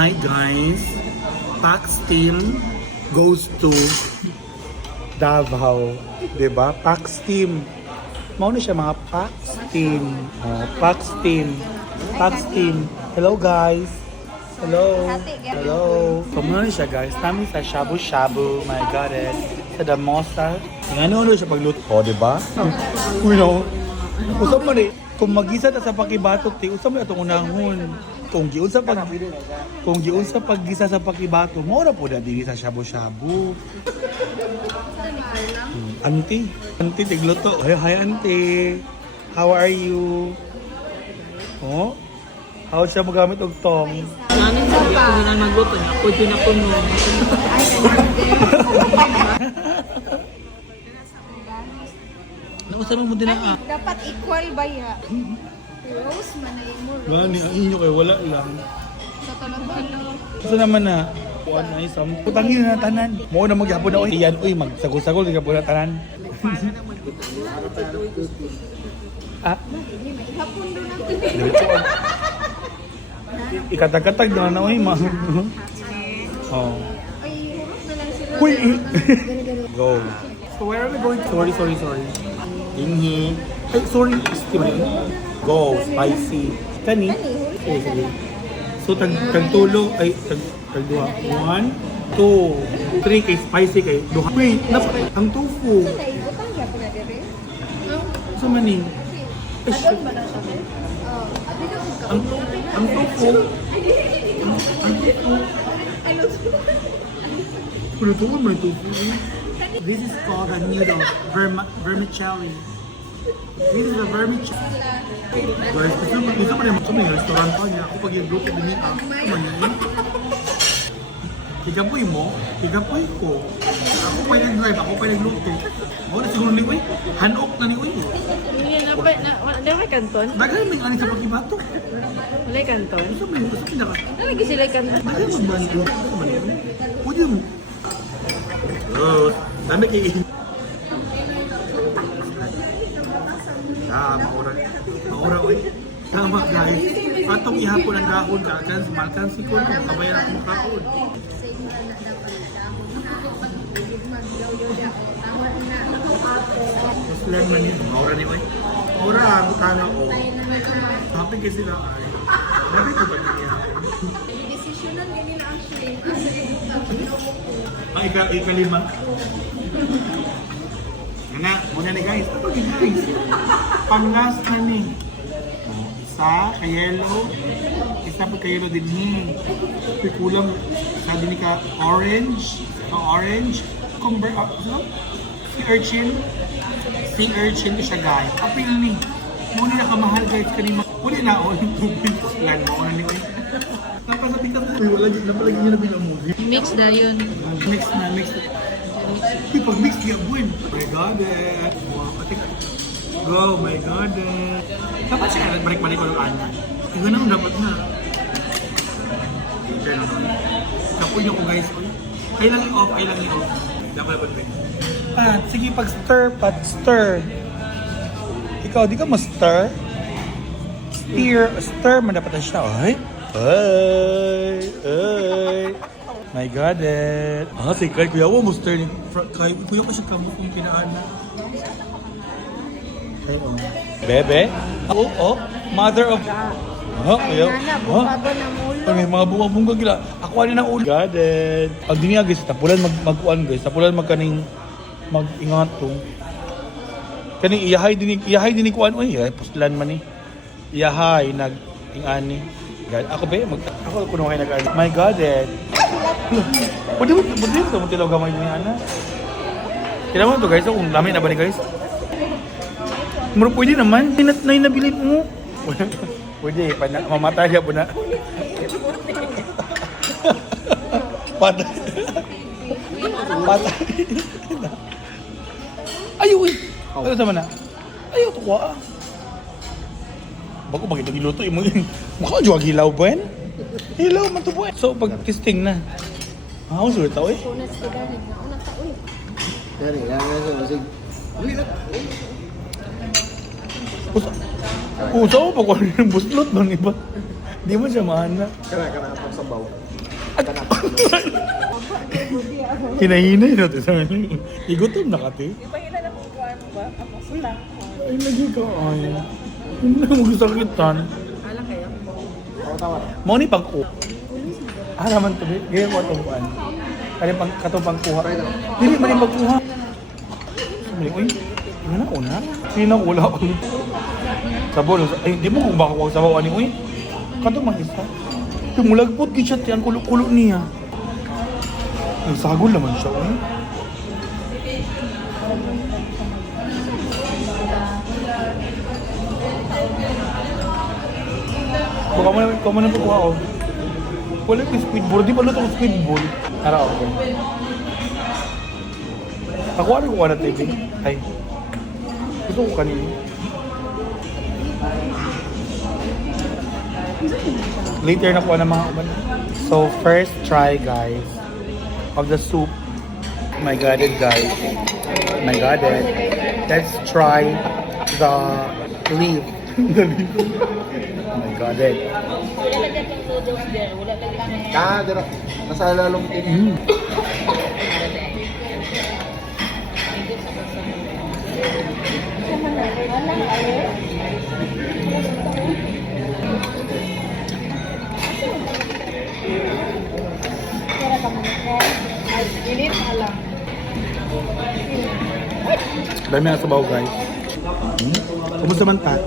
Hi guys, Pax team goes to Davao, diba? Pax team. Mauna siya mga Pax team. Oh, Pax team. Pax team. Hello guys. Hello. Hello. Kumuha siya guys. Namin sa shabu-shabu. My God eh. Sa Damosa. Ano siya pagluto. Oh, diba? You know. Usap mo rin. Kung mag-isa ta sa pakibatok, usap mo itong unahon. Kung giun sa paggisa sa pakibato, mora po na dili sa shabu-shabu. Auntie, tigluto. Hi auntie. How are you? Oh? How siya magamit og tong? Namin sa pa. Hindi na magluto niya. Pwede na puno. Nausa mo din na. Dapat equal ba ya? Rose man na mo. Gani, ang inyo kayo, wala lang. Sa tolo-tolo. Gusto naman na, kuhan na isang putangin na tanan. Mo na maghapon na, oy, iyan, oy, magsagol-sagol, di ka po na tanan. Ah? Hapon doon natin. Ikatag-katag na na, oy, ma. Oh. Ay, hurot na lang sila. Uy! Go. So where are we going to? Sorry. Inhi. Ay, sorry. Go. Spicy. Kani? Okay. So, tagtulo. Ay, tagduha. 1, 2, 3 kay spicy kay duha. Wait, ang tofu. Ay, butang ya po na dire. So, maning. Ay, shit. Ba na siya? Oh, abino ka. Ang tofu. Ang tofu. Pulutuan mo yung tofu. This is called a noodle. Vermicelli. This is a vermicelli. Guys, gusto mo rin yung restaurant pa niya. Ako pag yung grupo din niya, Kigapoy mo, kigapoy ko. Ako pa yung drive, ako pa yung luto. Ako na siguro ni Uy, hanok na ni Uy. Hindi na pa. Wala may kanton? Dagay may ani sa pakibato. Wala yung kanton? Gusto mo yung pinaka. Lagi sila yung kanton. Dagay magbanto. Pwede mo. Good. Dami kayo. Maura Uy. Tama guys. Patong ihapon ang dahon ka. Malkan si ko. Kabayan ako makaon. Muslim man yun. Maura ni Uy. Maura, butana ko. Happy kasi sila ay. Happy ko ba niya? Desisyonan din nila actually. Ang ikalima. Nga, muna ni guys. Ito guys. Panglas na ni. Isa, kayelo. Isa pa kayelo din ni. Ito'y kulang. Sabi ni ka, orange. Orange. Ano? Sea urchin. Sea urchin ko siya guys. Apil ni. Muna na kamahal guys. Kanima. Muna na on. Lan mo na ni ko. Napasabi ka po. Napalagi niya na bilang movie. Mix na yun. Mix na. Uy, pag mix niya, buwin. My God, Go, my God, Dapat siya, balik-balik ko ng ano. Yung ganun, dapat na. Kaya naman. Kapoy niyo ko, guys. Ay lang i-off. Dapat ba? Pat, sige, stir. Ikaw, di ka ma-stir? Stir man dapat na siya. Ay. My God, si Kai, kuya mo stir ni Kai. Kuya ko siya kamo kung kinaan na. Okay, oh. Bebe? Oh, mother of... kuya. Bago na mulo. May mga bunga gila. Ako ano na ulo. God, Pag din nga guys, tapulan mag-uan guys. Tapulan magkaning mag-ingat to. Kaning iyahay din ni kuan. Uy, puslan man ni. Iyahay, nag-ingani. God, ako kuno kayo nag-ano. My God, Pwede mo tilaw gamay niya, ana. Kailan mo ito guys, kung lamin na ba ni guys? Muro pwede naman, na yung nabilib mo. Pwede, mamatay po na. Patay. Ayaw eh. Ano sama na? Ayaw to ko ah. Bago bakit nagiluto yung mga mukha juga hilaw ba yan? Hilaw man to po. So pag testing na. Ako sulit tao eh. Punas ka dahil na unang taon. Dari, yang sa usig. Pusa ko pag wala yung buslot ng iba. Di mo siya mahana. Kana pang sabaw. Hinahinay na ito sa akin. Igutom na ka, te. Ipahila na kung kuhaan mo ba? Ako sula. Ay, lagi ka. Ay. Hindi na magsakitan. Alang kayo. Tawar. Mo ni pangku. Naman to, be. Gaya mo itong kuhan. Kaya pang katong pangkuha. Hindi man yung pagkuha. Uy, ano na una? Pinakula ko. Sabon. Ay, di mo kung baka kung sabaw ani. Uy, katong mag-isa. Tumulagpot kichat yan, kulo-kulo niya. Nagsagol naman siya, uy. Baka mo na pagkuha ko. Wala yung squid ball. Di pa luto ang squid ball. Tara ako. Ako ano kuha na TV? Ay. Ito ko kanina. Later na kuha ng mga uban. So first try guys of the soup. Oh my god it guys. Oh my god it. Let's try the leaf. The leaf. Oh my god it. Dira. Nasa lalong Mm. Init na lang. Dami na sabaw guys. Kumusta man ta?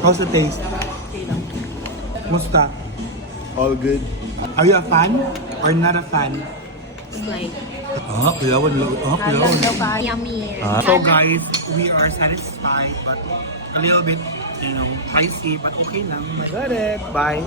How's the taste? Kumusta? all good. Are you a fan or not a fan? Slide. Kuyawan. Kuyawan. Yummy. So guys, we are satisfied but a little bit, pricey but okay lang. Got it. Bye.